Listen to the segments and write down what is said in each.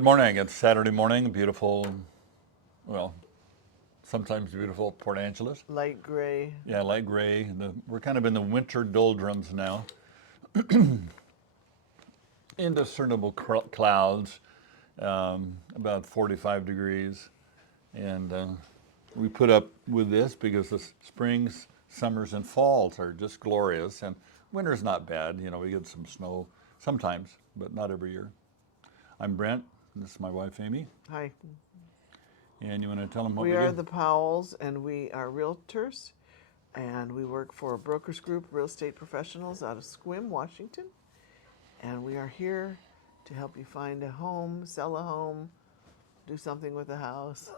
Good morning. It's Saturday morning. Beautiful, well, sometimes beautiful Port Angeles. Light gray. Yeah, light gray. We're kind of in the winter doldrums now. Indiscernible clouds, about 45 degrees. And we put up with this because the springs, summers, and falls are just glorious. And winter's not bad. You know, we get some snow sometimes, but not every year. I'm Brent. This is my wife, Amy. Hi. And you want to tell them what we We do? are the Powells, and we are realtors, and we work for BrokersGroup Real Estate Professionals out of Sequim, Washington. And we are here to help you find a home, sell a home, do something with a house.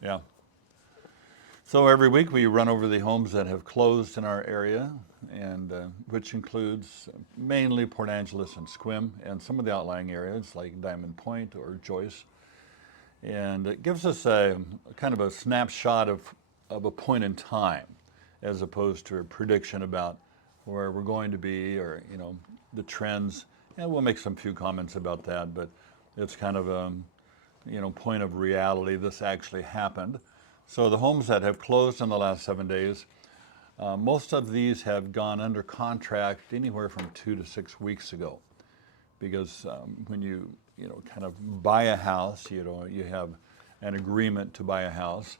Yeah. So every week we run over the homes that have closed in our area, and which includes mainly Port Angeles and Sequim, and some of the outlying areas like Diamond Point or Joyce. And it gives us a kind of a snapshot of a point in time, as opposed to a prediction about where we're going to be, or the trends. And we'll make some few comments about that, but it's kind of a point of reality. This actually happened. So the homes that have closed in the last 7 days, most of these have gone under contract anywhere from 2 to 6 weeks ago, because when you kind of buy a house, you have an agreement to buy a house.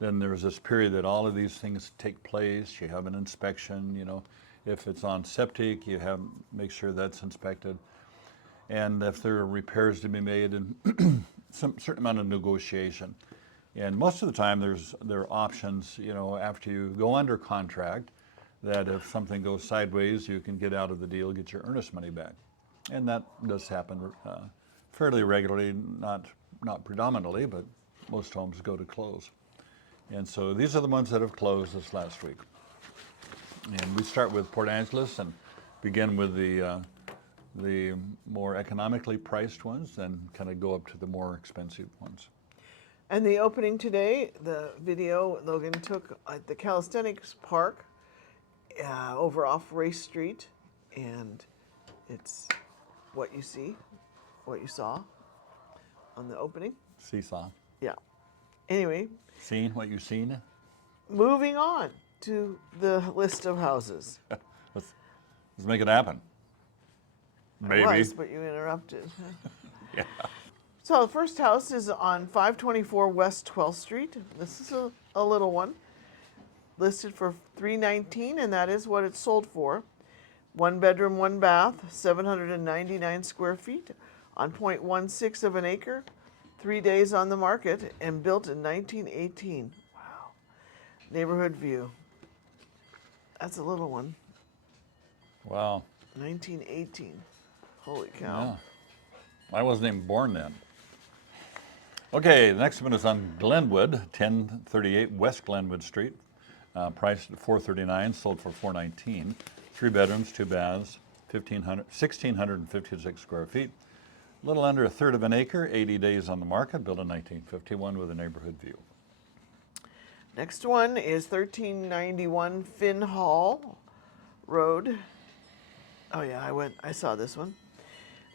Then there's this period that all of these things take place. You have an inspection. If it's on septic, you make sure that's inspected, and if there are repairs to be made, and some certain amount of negotiation. And most of the time, there are options, after you go under contract, that if something goes sideways, you can get out of the deal, get your earnest money back. And that does happen fairly regularly, not predominantly, but most homes go to close. And so these are the ones that have closed this last week. And we start with Port Angeles and begin with the more economically priced ones, then kind of go up to the more expensive ones. And the opening today, the video Logan took at the Calisthenics Park over off Race Street, and it's what you saw on the opening. Seesaw. Yeah. Anyway. Seen what you've seen? Moving on to the list of houses. Let's make it happen. Maybe. I was, but you interrupted. Yeah. So the first house is on 524 West 12th Street. This is a little one, listed for $319, and that is what it's sold for. 1 bedroom, 1 bath, 799 square feet, on 0.16 of an acre, 3 days on the market, and built in 1918. Wow. Neighborhood view. That's a little one. Wow. 1918. Holy cow. Yeah. I wasn't even born then. Okay, the next one is on Glenwood, 1038 West Glenwood Street, priced at $439, sold for $419. 3 bedrooms, 2 baths, 1,656 square feet, a little under a third of an acre, 80 days on the market, built in 1951 with a neighborhood view. Next one is 1391 Finn Hall Road. Oh yeah, I saw this one.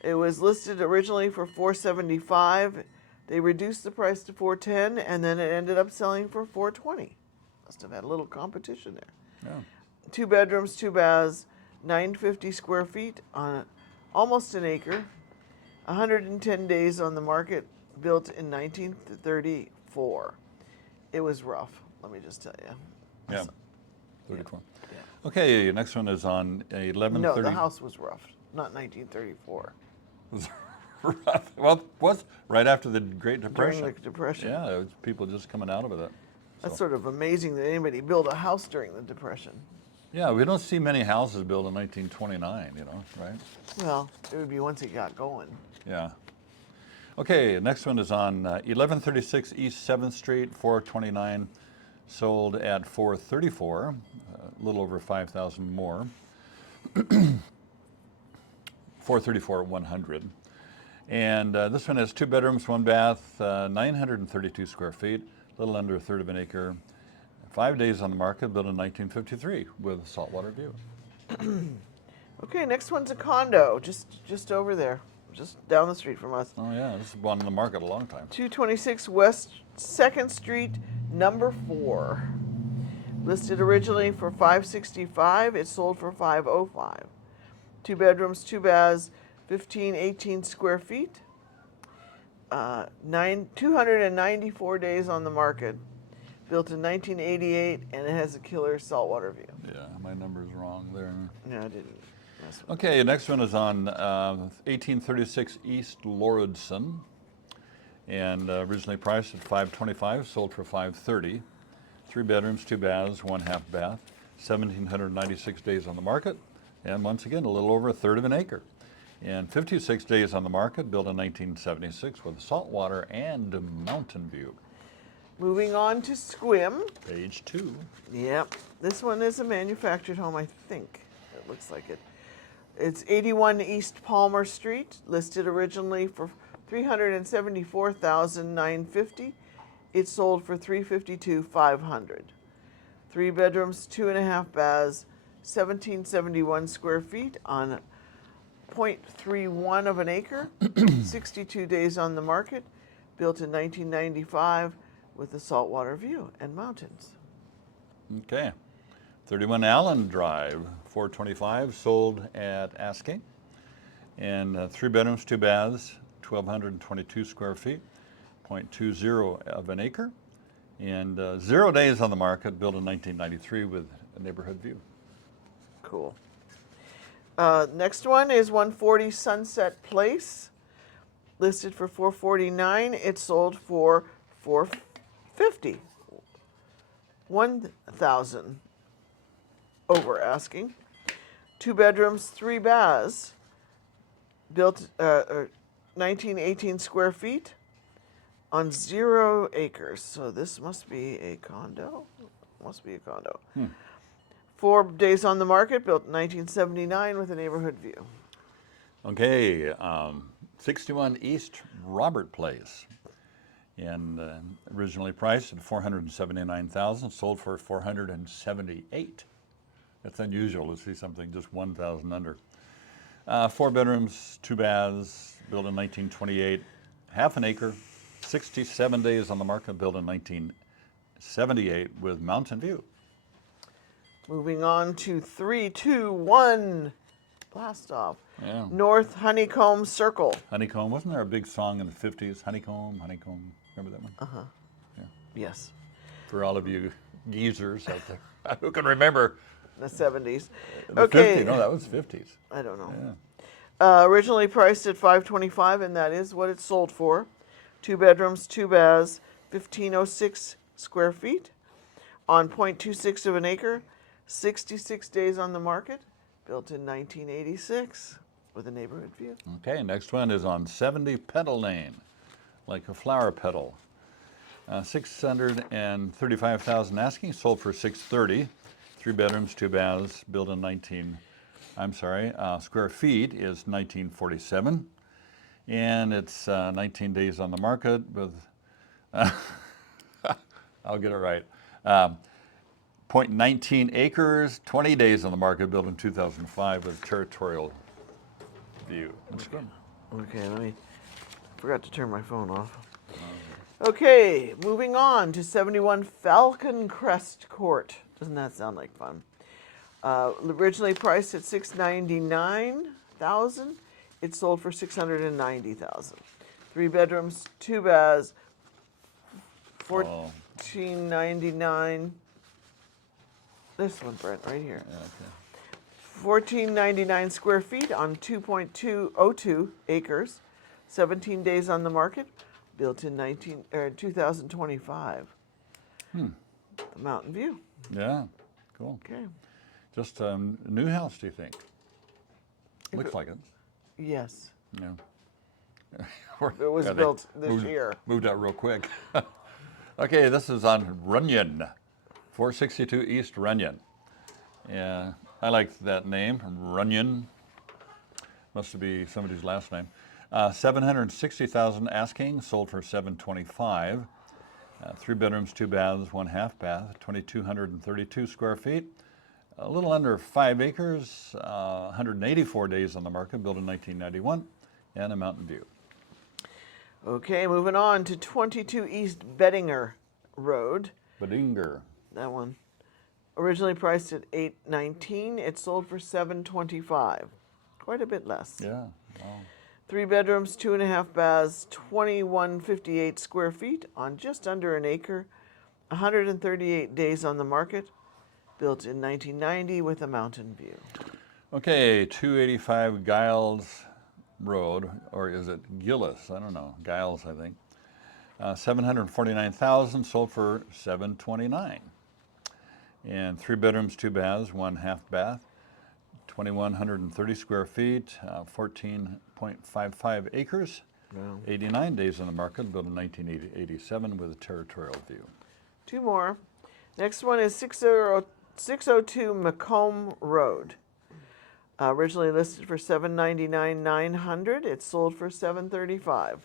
It was listed originally for $475. They reduced the price to $410, and then it ended up selling for $420. Must have had a little competition there. Yeah. 2 bedrooms, 2 baths, 950 square feet on almost an acre, 110 days on the market, built in 1934. It was rough, let me just tell you. Yeah, 34. Yeah. Okay, next one is on 1130. No, the house was rough, not 1934. Rough. Well, it was right after the Great Depression. During the Depression. Yeah, it was people just coming out of it. That's sort of amazing that anybody built a house during the Depression. Yeah, we don't see many houses built in 1929, right? Well, it would be once it got going. Yeah. Okay, next one is on 1136 East 7th Street, 429, sold at 434, a little over 5,000 more. 434 100. And this one has 2 bedrooms, 1 bath, 932 square feet, a little under a third of an acre, 5 days on the market, built in 1953 with a saltwater view. Okay, next one's a condo, just over there. just down the street from us. Oh yeah, this has been on the market a long time. 226 West 2nd Street, number 4. Listed originally for $565. It sold for $505. 2 bedrooms, 2 baths, 18 square feet. 294 days on the market. Built in 1988, and it has a killer saltwater view. Yeah, my number's wrong there. No, I didn't mess with Okay, next one is on 1836 East Lauridsen, and originally priced at $525, sold for $530. 3 bedrooms, 2 baths, 1 half bath, 1,796 days on the market, and once again, a little over a third of an acre. And 56 days on the market, built in 1976 with saltwater and mountain view. Moving on to Sequim. Page 2. Yep, this one is a manufactured home, I think. It looks like it. It's 81 East Palmer Street, listed originally for $374,950. It sold for $352,500. 3 bedrooms, 2.5 baths, 1,771 square feet on 0.31 of an acre. 62 days on the market. Built in 1995 with a saltwater view and mountains. Okay. 31 Allen Drive, 425, sold at asking. And 3 bedrooms, 2 baths, 1,222 square feet, 0.20 of an acre. And 0 days on the market, built in 1993 with a neighborhood view. Cool. Next one is 140 Sunset Place, listed for $449. It sold for $450. 1,000 over asking. 2 bedrooms, 3 baths. Built 1918 square feet on 0 acres. So this must be a condo. Must be a condo. 4 days on the market, built in 1979 with a neighborhood view. Okay, 61 East Robert Place, and originally priced at $479,000, sold for $478. That's unusual to see something just $1,000 under. 4 bedrooms, 2 baths, built in 1928, half an acre, 67 days on the market, built in 1978 with mountain view. Moving on to 321 Blast Off. Yeah. North Honeycomb Circle. Honeycomb, wasn't there a big song in the 50s? Honeycomb, honeycomb. Remember that one? Uh-huh. Yeah. Yes. For all of you geezers out there who can remember. The 70s. The Okay. 50s. No, that was 50s. I don't know. Yeah. Originally priced at $525, and that is what it sold for. 2 bedrooms, 2 baths, 1,506 square feet on 0.26 of an acre. 66 days on the market, built in 1986 with a neighborhood view. Okay, next one is on 70 Petal Lane, like a flower petal. 635,000 asking, sold for $630. 3 bedrooms, 2 baths, built in square feet is 1947. And it's 19 days on the market with, I'll get it right. 0.19 acres, 20 days on the market, built in 2005 with territorial view. That's good. Okay, forgot to turn my phone off. Okay, moving on to 71 Falcon Crest Court. Doesn't that sound like fun? Originally priced at $699,000. It sold for $690,000. 3 bedrooms, 2 baths, $1,499. This one, Brent, right here. Yeah, okay. 1,499 square feet on 2.202 acres. 17 days on the market. Built in 2025. The Mountain View. Yeah, cool. Okay. Just a new house, do you think? Looks like it. Yes. Yeah. It was they built this year. Moved out real quick. Okay, this is on Runyon, 462 East Runyon. Yeah, I like that name, Runyon. Must be somebody's last name. 760,000 asking, sold for $725. 3 bedrooms, 2 baths, 1 half bath, 2,232 square feet. A little under 5 acres, 184 days on the market, built in 1991. and a mountain view. Okay, moving on to 22 East Bettinger Road. Bedinger. That one. Originally priced at $819, it sold for $725. Quite a bit less. Yeah. Wow. 3 bedrooms, 2.5 baths, 2158 square feet on just under an acre, 138 days on the market, built in 1990 with a mountain view. Okay, 285 Giles Road, or is it Gillis? I don't know. Giles, I think. 749,000, sold for 729. And 3 bedrooms, 2 baths, 1 half bath, 2,130 square feet, 14.55 acres, Wow. 89 days on the market, built in 1987 with a territorial view. 2 more. Next one is 602 Macomb Road. Originally listed for $799,900. It sold for $735.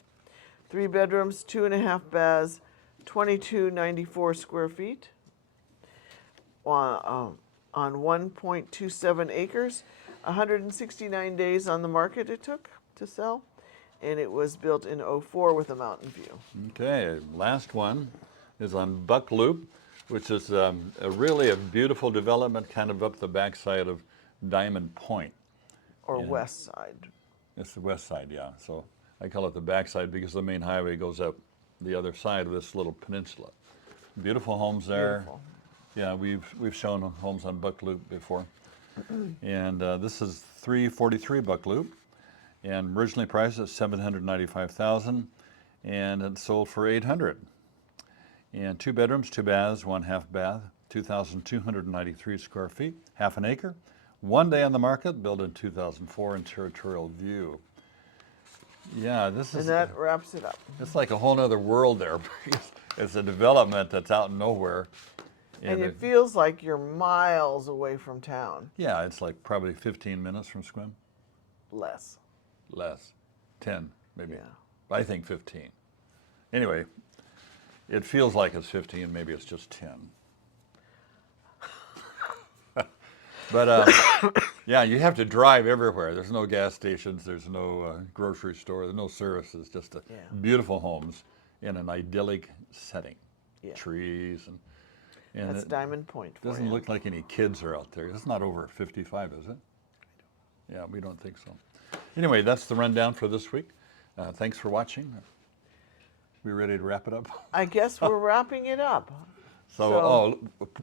3 bedrooms, 2.5 baths, 2294 square feet. On 1.27 acres, 169 days on the market it took to sell, and it was built in '04 with a mountain view. Okay, last one is on Buck Loop, which is really a beautiful development kind of up the backside of Diamond Point. Or Yeah. west side. It's the west side, yeah. So I call it the backside because the main highway goes up the other side of this little peninsula. Beautiful homes there. Beautiful. Yeah, we've shown homes on Buck Loop before. And this is 343 Buck Loop, and originally priced at $795,000, and it sold for $800. And 2 bedrooms, 2 baths, 1 half bath, 2,293 square feet, half an acre. 1 day on the market, built in 2004 in territorial view. Yeah, this is. And that wraps it up. It's like a whole nother world there. It's a development that's out in nowhere. And it feels like you're miles away from town. Yeah, it's like probably 15 minutes from Sequim. Less. Less. 10, maybe. Yeah. I think 15. Anyway, it feels like it's 15, maybe it's just 10. But yeah, you have to drive everywhere. There's no gas stations, there's no grocery store, there's no services, just beautiful homes in an idyllic setting. Yeah. Trees and That's it Diamond Point for doesn't you. look like any kids are out there. It's not over 55, is it? Yeah, we don't think so. Anyway, that's the rundown for this week. Thanks for watching. We ready to wrap it up? I guess we're wrapping it up.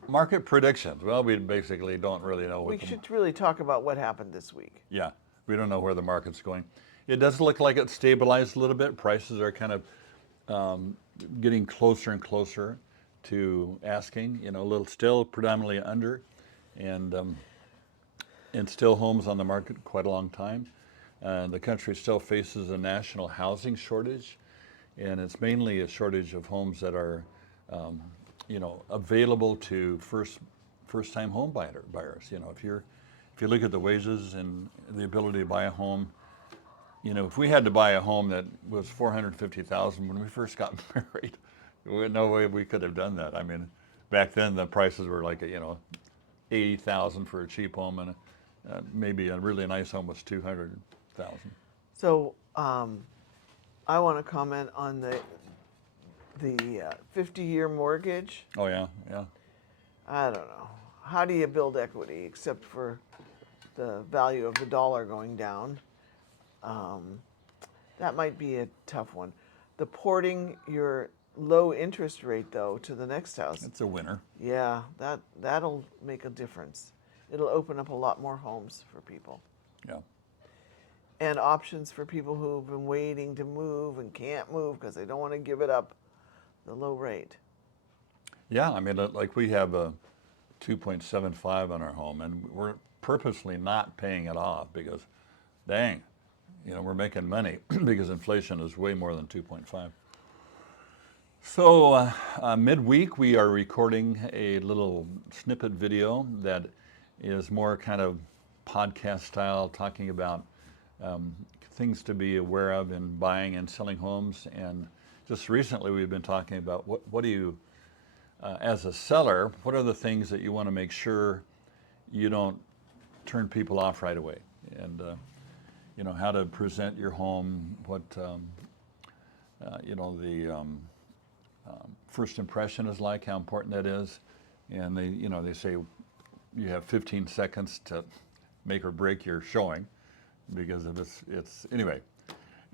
Market predictions. Well, we basically don't really know We what should really talk about what happened this week. Yeah, we don't know where the market's going. It does look like it's stabilized a little bit. Prices are kind of getting closer and closer to asking, a little still predominantly under, and still homes on the market quite a long time. The country still faces a national housing shortage, and it's mainly a shortage of homes that are, available to first-time home buyers. If you look at the wages and the ability to buy a home, if we had to buy a home that was $450,000 when we first got married, no way we could have done that. I mean, back then the prices were like, $80,000 for a cheap home, and maybe a really nice home was $200,000. So I want to comment on the 50-year mortgage. Oh yeah, yeah. I don't know. How do you build equity except for the value of the dollar going down? That might be a tough one. The porting your low interest rate, though, to the next house. It's a winner. Yeah, that'll make a difference. It'll open up a lot more homes for people. Yeah. And options for people who've been waiting to move and can't move because they don't want to give it up the low rate. Yeah, I mean, like we have a 2.75 on our home, and we're purposely not paying it off because, dang, we're making money because inflation is way more than 2.5. So midweek, we are recording a little snippet video that is more kind of podcast style, talking about things to be aware of in buying and selling homes. And just recently, we've been talking about what do you, as a seller, what are the things that you want to make sure you don't turn people off right away? And how to present your home, what the first impression is like, how important that is, and they say you have 15 seconds to make or break your showing, because of it's anyway.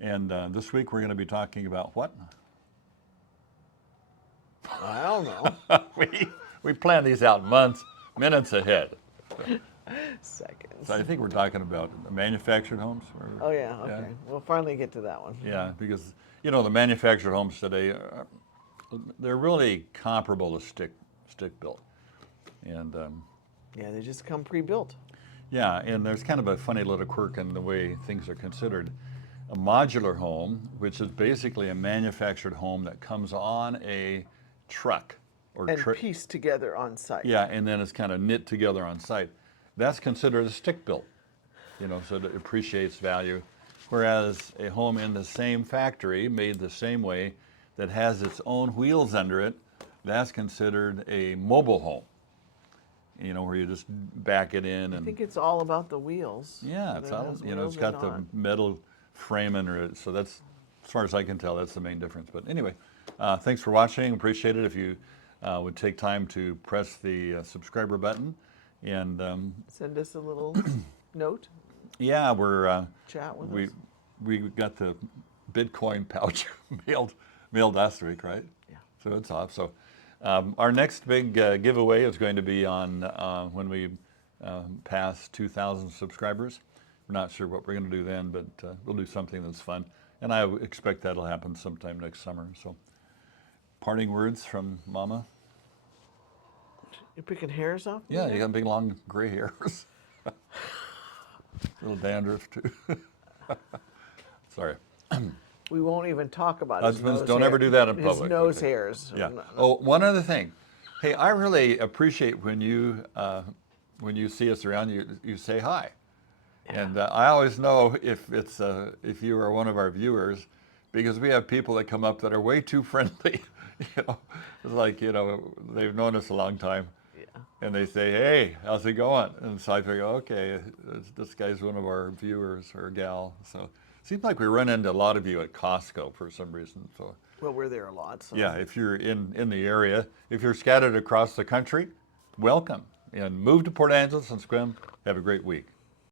And this week we're going to be talking about what? I don't know. we plan these out minutes ahead. Seconds. So I think we're talking about manufactured homes. Oh yeah, okay. We'll finally get to that one. Yeah, because the manufactured homes today, they're really comparable to stick built, and Yeah, they just come pre-built. yeah, and there's kind of a funny little quirk in the way things are considered. A modular home, which is basically a manufactured home that comes on a truck or And pieced together on site. yeah, and then it's kind of knit together on site. That's considered a stick built, so it appreciates value. Whereas a home in the same factory, made the same way, that has its own wheels under it, that's considered a mobile home. Where you just back it in I and think it's all about the wheels. yeah, it's Whether it all, has it's wheels or got the not. metal frame under it. So that's, as far as I can tell, that's the main difference. But anyway, thanks for watching. Appreciate it if you would take time to press the subscriber button. And Send us a little note, yeah, we're chat with we us. we got the Bitcoin pouch mailed last week, right? Yeah. So it's off. So our next big giveaway is going to be on when we pass 2,000 subscribers. We're not sure what we're going to do then, but we'll do something that's fun. And I expect that'll happen sometime next summer. So parting words from Mama? You're picking hairs off? Yeah, you got big long gray hairs. Little dandruff too. Sorry. We won't even talk about Husbands, his nose don't hair. ever do that in His public. nose Okay. hairs. Yeah. No. Oh, one other thing. Hey, I really appreciate when you see us around, you say hi. And I always know if you are one of our viewers, because we have people that come up that are way too friendly. It's like they've known us a long time, and they say, "Hey, how's it going?" And so I figure, okay, this guy's one of our viewers or gal. So it seems like we run into a lot of you at Costco for some reason. So Well, we're there a lot. So. yeah, if you're in the area, if you're scattered across the country, welcome and move to Port Angeles and Sequim. Have a great week.